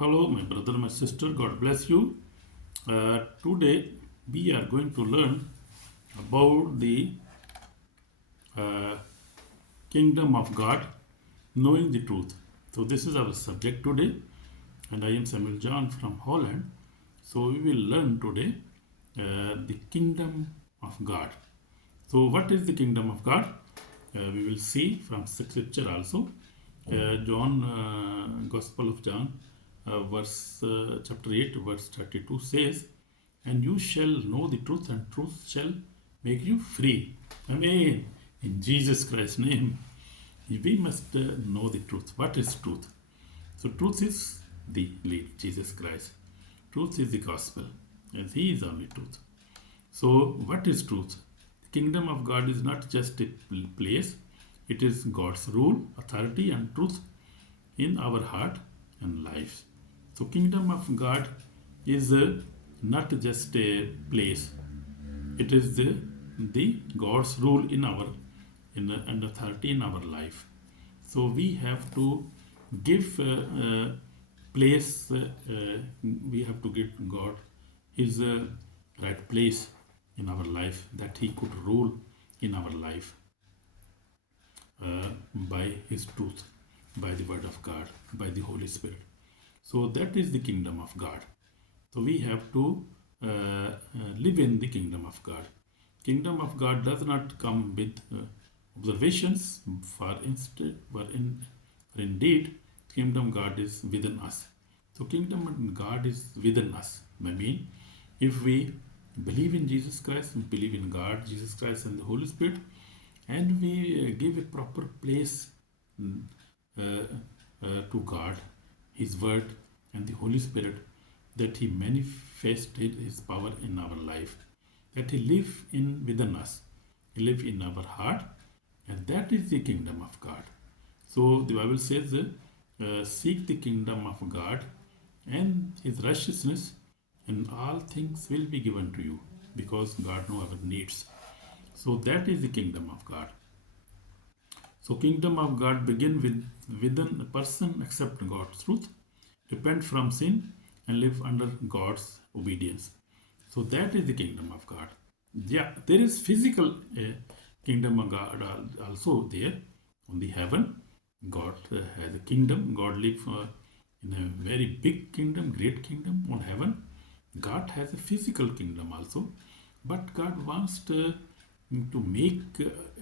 Hello, my brother, my sister. God bless you. Today we are going to learn about the uh, kingdom of God, knowing the truth. So this is our subject today, and I am Samuel John from Holland. So we will learn today the kingdom of God. So what is the kingdom of God? We will see from scripture also. Gospel of John, chapter 8, verse 32 says, "And you shall know the truth, and truth shall make you free." Amen. In Jesus Christ's name, we must know the truth. What is truth? So, truth is the lead, Jesus Christ. Truth is the gospel, and He is only truth. So, what is truth? The kingdom of God is not just a place, it is God's rule, authority, and truth in our heart and lives. So, kingdom of God is not just a place; it is the God's rule in our and authority in our life. So we have to give place. We have to give God His right place in our life, that He could rule in our life by His truth, by the Word of God, by the Holy Spirit. So that is the kingdom of God. So we have to live in the kingdom of God. Kingdom of God does not come with observations. For indeed, kingdom God is within us. So kingdom God is within us. I mean, if we believe in Jesus Christ, we believe in God, Jesus Christ, and the Holy Spirit, and we give a proper place to God, His Word, and the Holy Spirit, that He manifested His power in our life, that He live in within us, He live in our heart, and that is the kingdom of God. So the Bible says, seek the kingdom of God and His righteousness, and all things will be given to you, because God knows our needs. So that is the kingdom of God. So kingdom of God begin within a person accept God's truth, repent from sin, and live under God's obedience. So that is the kingdom of God. Yeah, there is physical kingdom of God also there on the heaven. God has a kingdom. God lives in a very big kingdom, great kingdom on heaven. God has a physical kingdom also, but God wants to make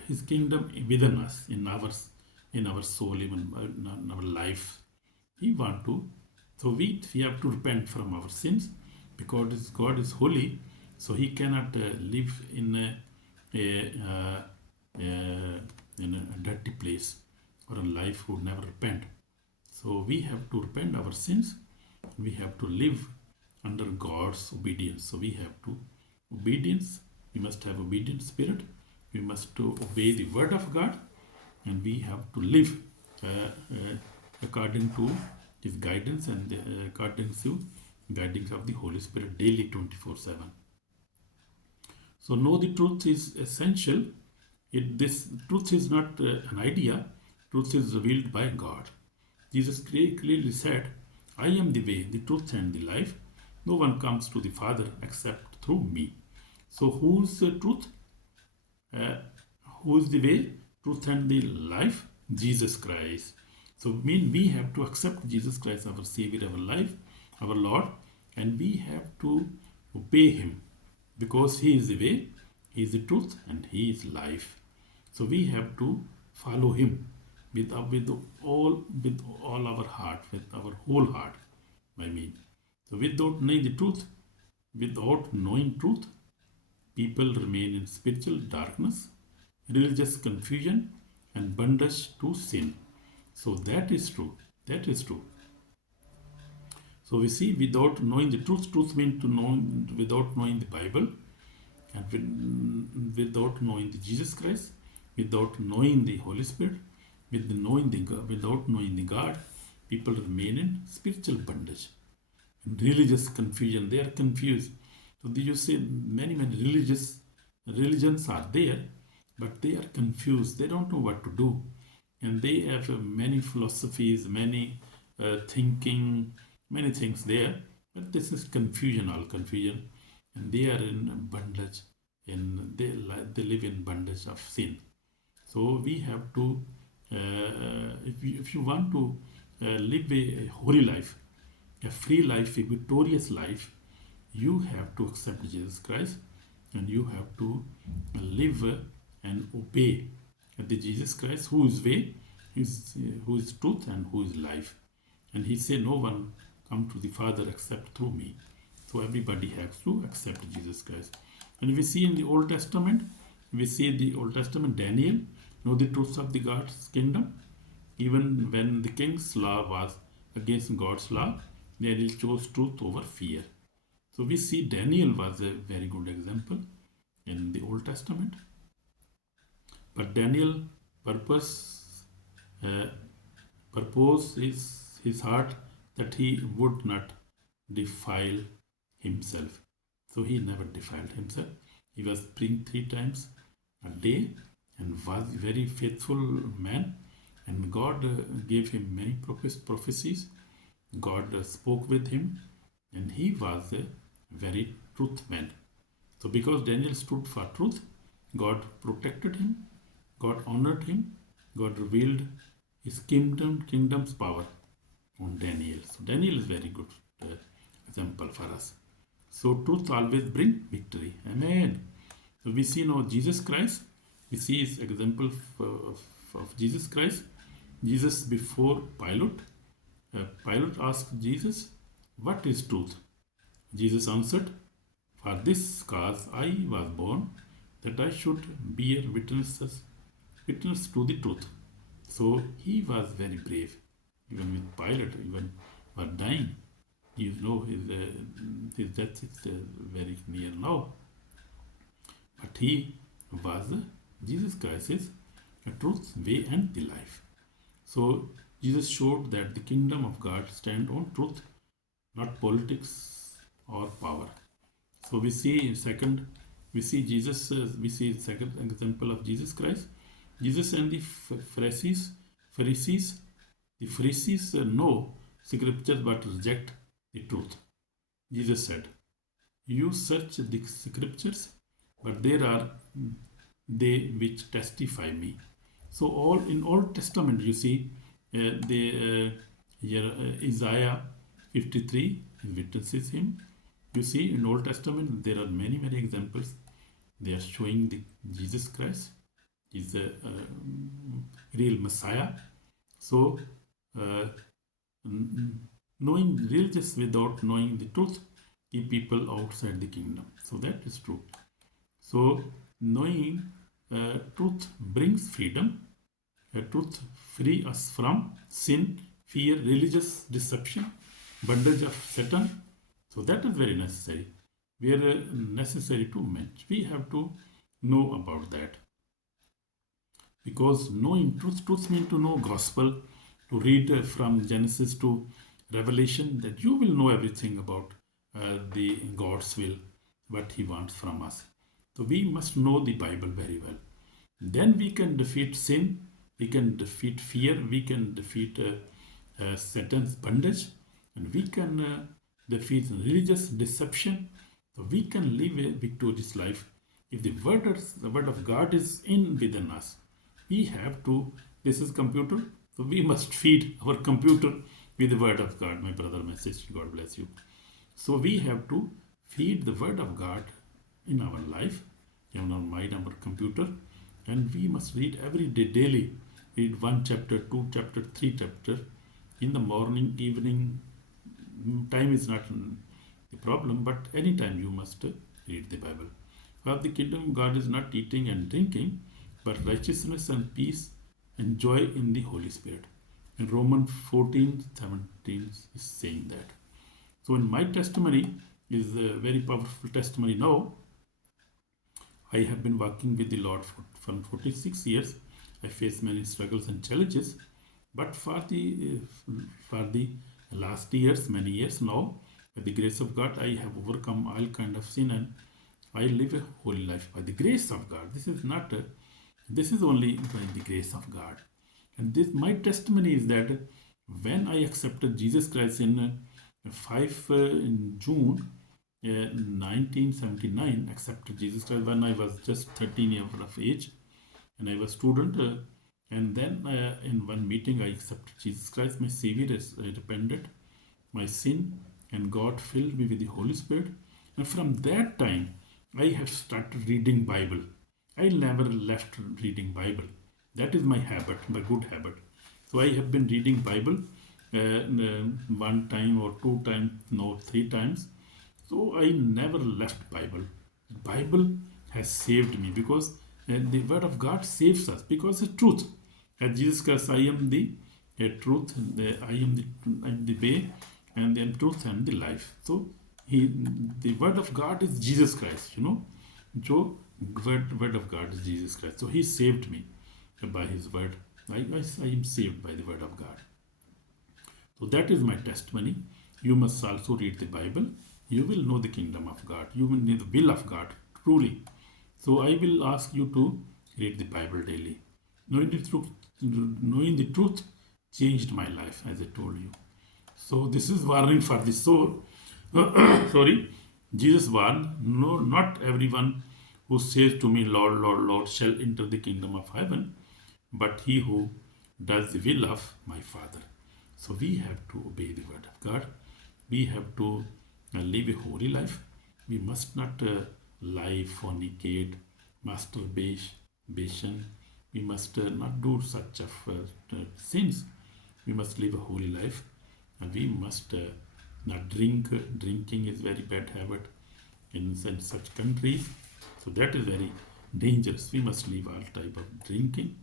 His kingdom within us, in our soul, even in our life. He want to. So we have to repent from our sins, because God is holy, so He cannot live in a dirty place, or a life who never repent. So we have to repent our sins. We have to live under God's obedience. So we have to obedience. We must have obedient spirit. We must to obey the word of God, and we have to live according to His guidance and according to guidance of the Holy Spirit daily 24/7. So know the truth is essential. This truth is not an idea. Truth is revealed by God. Jesus clearly said, "I am the way, the truth, and the life. No one comes to the Father except through me." So who's the truth? Who is the way, truth, and the life? Jesus Christ. So we have to accept Jesus Christ, our Savior, our life, our Lord, and we have to obey Him, because He is the way, He is the truth, and He is life. So we have to follow Him with all our heart, with our whole heart. I mean, so without knowing truth, people remain in spiritual darkness, religious confusion, and bondage to sin. So that is true. That is true. So we see, without knowing the truth, truth means to know without knowing the Bible, and without knowing the Jesus Christ, without knowing the Holy Spirit, without knowing the God, people remain in spiritual bondage and religious confusion. They are confused. So you see, many religions are there, but they are confused. They don't know what to do, and they have many philosophies, many thinking, many things there, but this is confusion, all confusion, and they are in bondage, and they live in bondage of sin. So we have to, if you want to live a holy life, a free life, a victorious life, you have to accept Jesus Christ, and you have to live and obey the Jesus Christ, who is way, who is truth, and who is life. And he said, no one come to the Father except through me. So everybody has to accept Jesus Christ. And we see in the Old Testament, Daniel know the truths of the God's kingdom. Even when the king's law was against God's law, Daniel chose truth over fear. So we see Daniel was a very good example in the Old Testament. But Daniel purpose is his heart that he would not defile himself. So he never defiled himself. He was praying 3 times a day and was a very faithful man. And God gave him many prophecies. God spoke with him, and he was a very truth man. So because Daniel stood for truth, God protected him, God honored him, God revealed his kingdom's power on Daniel. So Daniel is very good example for us. So truth always brings victory. Amen. So we see now Jesus Christ. We see his example of Jesus Christ. Jesus before Pilate. Pilate asked Jesus, what is truth? Jesus answered, for this cause I was born, that I should bear witness to the truth. So he was very brave. Even with Pilate, even for dying, you know his death is very near now. But he was Jesus Christ is the truth, way, and the life. So Jesus showed that the kingdom of God stands on truth, not politics or power. So we see second example of Jesus Christ. Jesus and the Pharisees know scriptures but reject the truth. Jesus said, you search the scriptures, but there are they which testify me. So all in Old Testament you see Isaiah 53 witnesses him. You see in Old Testament there are many examples. They are showing the Jesus Christ is the real Messiah. So knowing religious without knowing the truth keep people outside the kingdom. So that is true. So knowing truth brings freedom. Truth free us from sin, fear, religious deception, bondage of Satan. So that is very necessary. We are necessary to match. We have to know about that. Because knowing truth means to know gospel, to read from Genesis to Revelation, that you will know everything about the God's will, what He wants from us. So we must know the Bible very well. Then we can defeat sin, we can defeat fear, we can defeat Satan's bondage, and we can defeat religious deception. So we can live a victorious life if the word of God is in within us. We have to, this is computer, so we must feed our computer with the word of God. My brother, my sister, God bless you. So we have to feed the word of God in our life, in our mind, our computer, and we must read every day, daily. Read 1 chapter, 2 chapter, 3 chapter in the morning, evening. Time is not the problem, but anytime you must read the Bible. For the kingdom of God is not eating and drinking, but righteousness and peace and joy in the Holy Spirit. And Romans 14:17 is saying that. So in my testimony is a very powerful testimony now. I have been working with the Lord for 46 years. I face many struggles and challenges, but for the last years, many years now, by the grace of God, I have overcome all kind of sin, and I live a holy life by the grace of God. This is only by the grace of God. And this my testimony is that when I accepted Jesus Christ in 5 in June 1979, accepted Jesus Christ when I was just 13 years of age, and I was student. And then in one meeting, I accepted Jesus Christ, my Savior, as I repented my sin, and God filled me with the Holy Spirit. And from that time, I have started reading Bible. I never left reading Bible. That is my habit, my good habit. So I have been reading Bible one time or two times, no, three times. So I never left Bible. Bible has saved me because the Word of God saves us because it's truth. As Jesus Christ, I am the truth. I am the way, and the truth and the life. So the Word of God is Jesus Christ. So word of God is Jesus Christ. So He saved me by His Word. I am saved by the Word of God. So that is my testimony. You must also read the Bible. You will know the kingdom of God. You will know the will of God, truly. So I will ask you to read the Bible daily. Knowing the truth changed my life, as I told you. So this is warning for the soul. Sorry. Jesus warned, no, not everyone who says to me, Lord, Lord, Lord, shall enter the kingdom of heaven, but he who does the will of my Father. So we have to obey the word of God. We have to live a holy life. We must not lie, fornicate, masturbation. We must not do such of sins. We must live a holy life. And we must not drink. Drinking is very bad habit in such countries. So that is very dangerous. We must leave all type of drinking,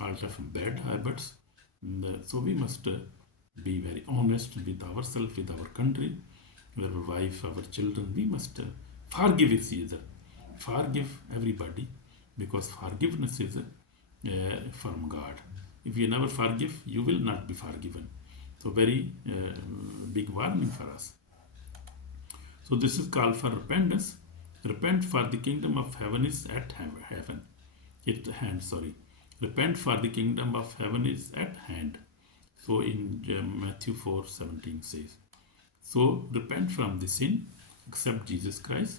all type of bad habits. So we must be very honest with ourselves, with our country, with our wife, our children. We must forgive each other. Forgive everybody, because forgiveness is from God. If you never forgive, you will not be forgiven. So very big warning for us. So this is called for repentance. Repent, for the kingdom of heaven is at heaven. At hand, sorry. Repent, for the kingdom of heaven is at hand. So in Matthew 4:17 says. So repent from the sin, accept Jesus Christ,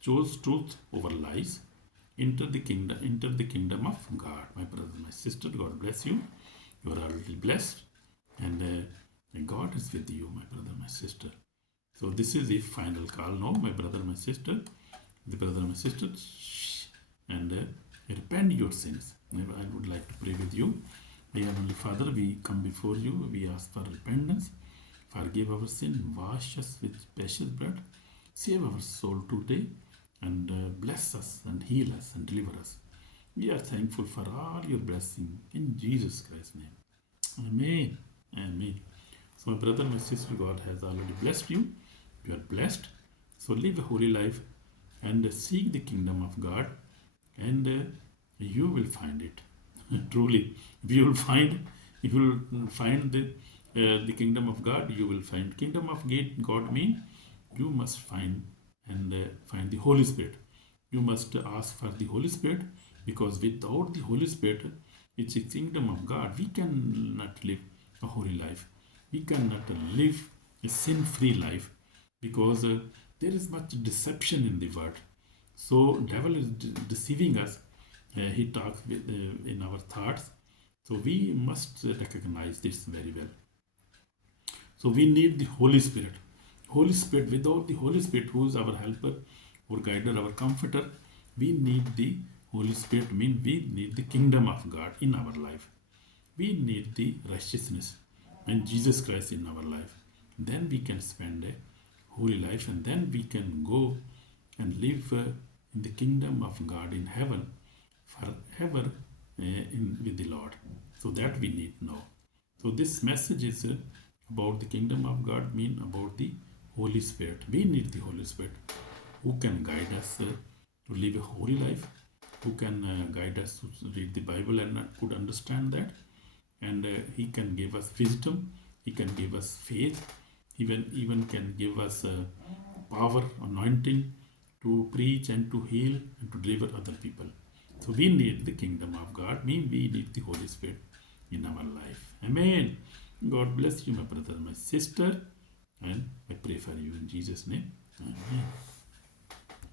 choose truth over lies, enter the kingdom of God. My brother, my sister, God bless you. You are already blessed, and God is with you, my brother, my sister. So this is the final call now, my brother, my sister, the brother, my sister, and repent your sins. I would like to pray with you. Dear Heavenly Father, we come before you. We ask for repentance. Forgive our sin. Wash us with precious blood. Save our soul today, and bless us and heal us and deliver us. We are thankful for all your blessing in Jesus Christ's name. Amen. Amen. So my brother, my sister, God has already blessed you. You are blessed. So live a holy life and seek the kingdom of God, and you will find it. Truly, if you will find the kingdom of God, you will find kingdom of God. Mean you must find and find the Holy Spirit. You must ask for the Holy Spirit, because without the Holy Spirit, it's a kingdom of God. We cannot live a holy life. We cannot live a sin-free life, because there is much deception in the world. So devil is deceiving us. He talks in our thoughts. So we must recognize this very well. So we need the Holy Spirit. Holy Spirit, without the Holy Spirit, who is our helper, our guider, our comforter, we need the Holy Spirit. Mean we need the kingdom of God in our life. We need the righteousness and Jesus Christ in our life. Then we can spend a holy life, and then we can go and live in the kingdom of God in heaven forever with the Lord. So that we need now. So this message is about the kingdom of God, mean about the Holy Spirit. We need the Holy Spirit who can guide us to live a holy life, who can guide us to read the Bible and could understand that. And he can give us wisdom, he can give us faith, even can give us power, anointing to preach and to heal and to deliver other people. So we need the kingdom of God, mean we need the Holy Spirit in our life. Amen. God bless you, my brother, my sister, And I pray for you in Jesus' name. Amen.